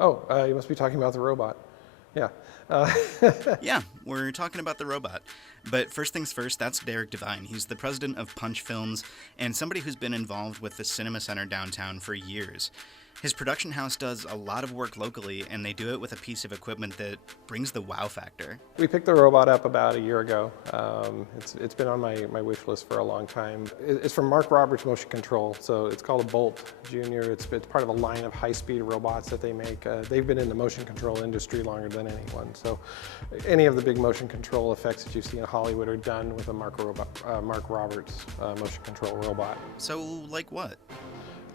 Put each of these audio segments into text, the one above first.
Oh, you must be talking about the robot. Yeah. Yeah, we're talking about the robot. But first things first, that's Derek Devine. He's the president of Punch Films and somebody who's been involved with the Cinema Center downtown for years. His production house does a lot of work locally, and they do it with a piece of equipment that brings the wow factor. We picked the robot up about a year ago. It's been on my wish list for a long time. It's from Mark Roberts Motion Control, so it's called a Bolt Junior. It's part of a line of high-speed robots that they make. They've been in the motion control industry longer than anyone, so any of the big motion control effects that you see in Hollywood are done with a Mark Roberts motion control robot. So, like what?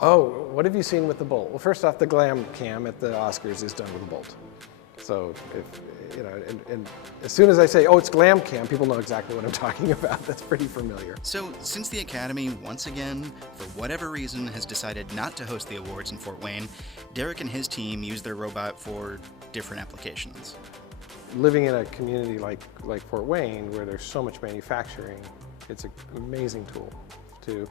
Oh, what have you seen with the Bolt? Well, first off, the Glam Cam at the Oscars is done with a Bolt. So, if you know, and as soon as I say, oh, it's Glam Cam, people know exactly what I'm talking about. That's pretty familiar. So, since the Academy, once again, for whatever reason, has decided not to host the awards in Fort Wayne, Derek and his team use their robot for different applications. Living in a community like Fort Wayne, where there's so much manufacturing, it's an amazing tool to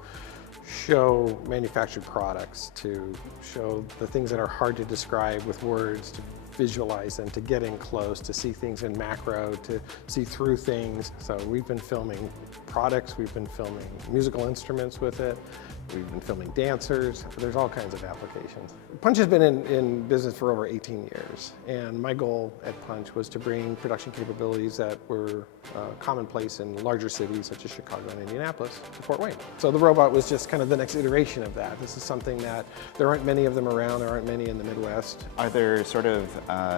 show manufactured products, to show the things that are hard to describe with words, to visualize them, to get in close, to see things in macro, to see through things. So we've been filming products, we've been filming musical instruments with it, we've been filming dancers. There's all kinds of applications. Punch has been in business for over 18 years, and my goal at Punch was to bring production capabilities that were commonplace in larger cities such as Chicago and Indianapolis to Fort Wayne. So the robot was just kind of the next iteration of that. This is something that there aren't many of them around, there aren't many in the Midwest. Are there sort of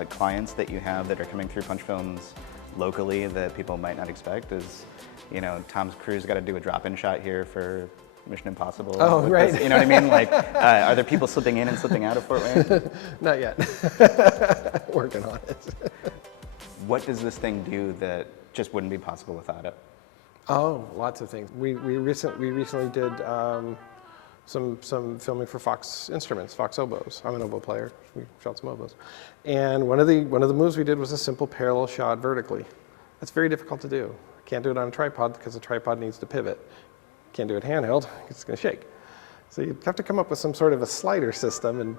clients that you have that are coming through Punch Films locally that people might not expect? Is, you know, Tom Cruise got to do a drop-in shot here for Mission Impossible? Oh, right. This, you know what I mean? Like, are there people slipping in and slipping out of Fort Wayne? Not yet. Working on it. What does this thing do that just wouldn't be possible without it? Oh, lots of things. We recently did some filming for Fox Instruments, Fox oboes. I'm an oboe player. We shot some oboes, and one of the moves we did was a simple parallel shot vertically. That's very difficult to do. Can't do it on a tripod because the tripod needs to pivot. Can't do it handheld, it's going to shake. So you have to come up with some sort of a slider system and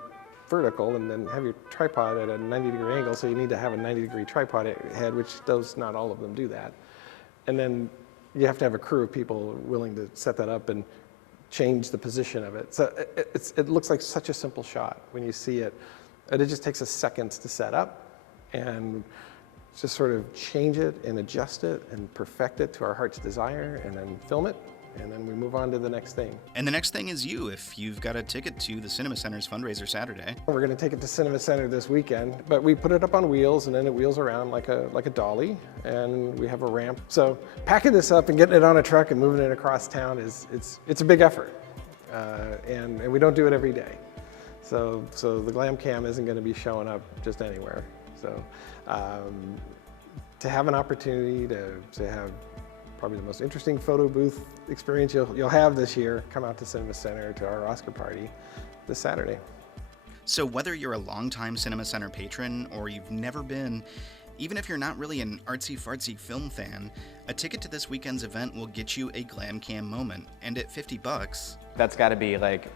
vertical, and then have your tripod at a 90-degree angle, so you need to have a 90-degree tripod head, which not all of them do that. And then you have to have a crew of people willing to set that up and change the position of it. So it looks like such a simple shot when you see it, and it just takes us seconds to set up and just sort of change it and adjust it and perfect it to our heart's desire, and then film it. And then we move on to the next thing. And the next thing is you, if you've got a ticket to the Cinema Center's fundraiser Saturday. We're going to take it to Cinema Center this weekend, but we put it up on wheels, and then it wheels around like a dolly, and we have a ramp. So packing this up and getting it on a truck and moving it across town it's a big effort, and we don't do it every day. So the Glam Cam isn't going to be showing up just anywhere. So to have an opportunity to have probably the most interesting photo booth experience you'll have this year, come out to Cinema Center to our Oscar party this Saturday. So whether you're a longtime Cinema Center patron or you've never been, even if you're not really an artsy-fartsy film fan, a ticket to this weekend's event will get you a Glam Cam moment. And at $50, That's got to be like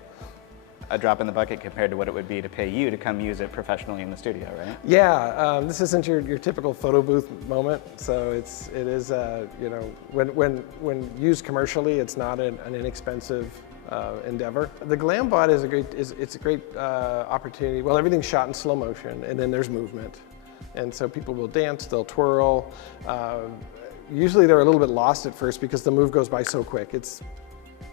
a drop in the bucket compared to what it would be to pay you to come use it professionally in the studio, right? Yeah, this isn't your typical photo booth moment. So it is you know, when used commercially, it's not an inexpensive endeavor. The GlamBot is a great opportunity. Well, everything's shot in slow motion, and then there's movement, and so people will dance, they'll twirl. Usually they're a little bit lost at first because the move goes by so quick. It's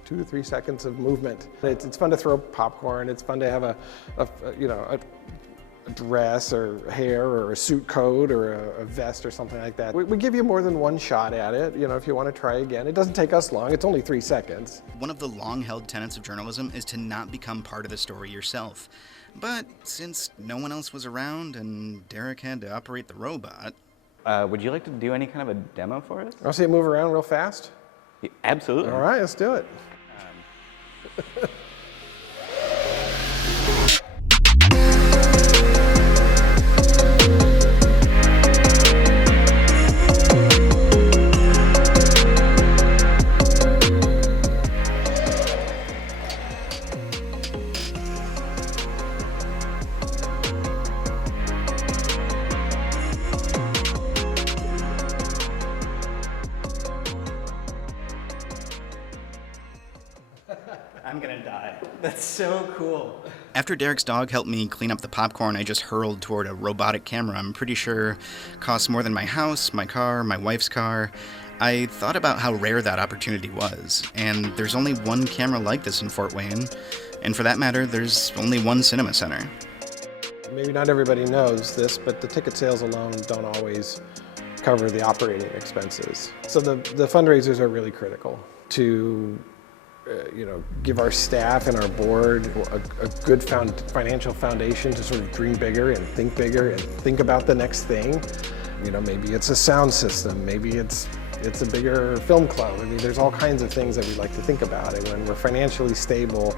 2 to 3 seconds of movement. It's fun to throw popcorn. It's fun to have a dress or hair or a suit coat or a vest or something like that. We give you more than one shot at it, you know, if you want to try again. It doesn't take us long. It's only 3 seconds. one of the long-held tenets of journalism is to not become part of the story yourself. But since no one else was around and Derek had to operate the robot... Would you like to do any kind of a demo for us? I'll see it move around real fast. Yeah, absolutely. All right, let's do it. That's so cool. After Derek's dog helped me clean up the popcorn, I just hurled toward a robotic camera I'm pretty sure costs more than my house, my car, my wife's car. I thought about how rare that opportunity was, and there's only one camera like this in Fort Wayne, and for that matter, there's only one cinema center. Maybe not everybody knows this, but the ticket sales alone don't always cover the operating expenses. So the fundraisers are really critical to give our staff and our board a good financial foundation to sort of dream bigger and think about the next thing. Maybe it's a sound system, maybe it's a bigger film club. I mean, there's all kinds of things that we like to think about. And when we're financially stable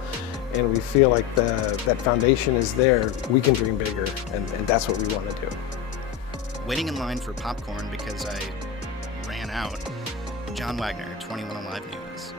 and we feel like that foundation is there, we can dream bigger, and that's what we want to do. Waiting in line for popcorn because I ran out. John Wagner, 21 Alive News.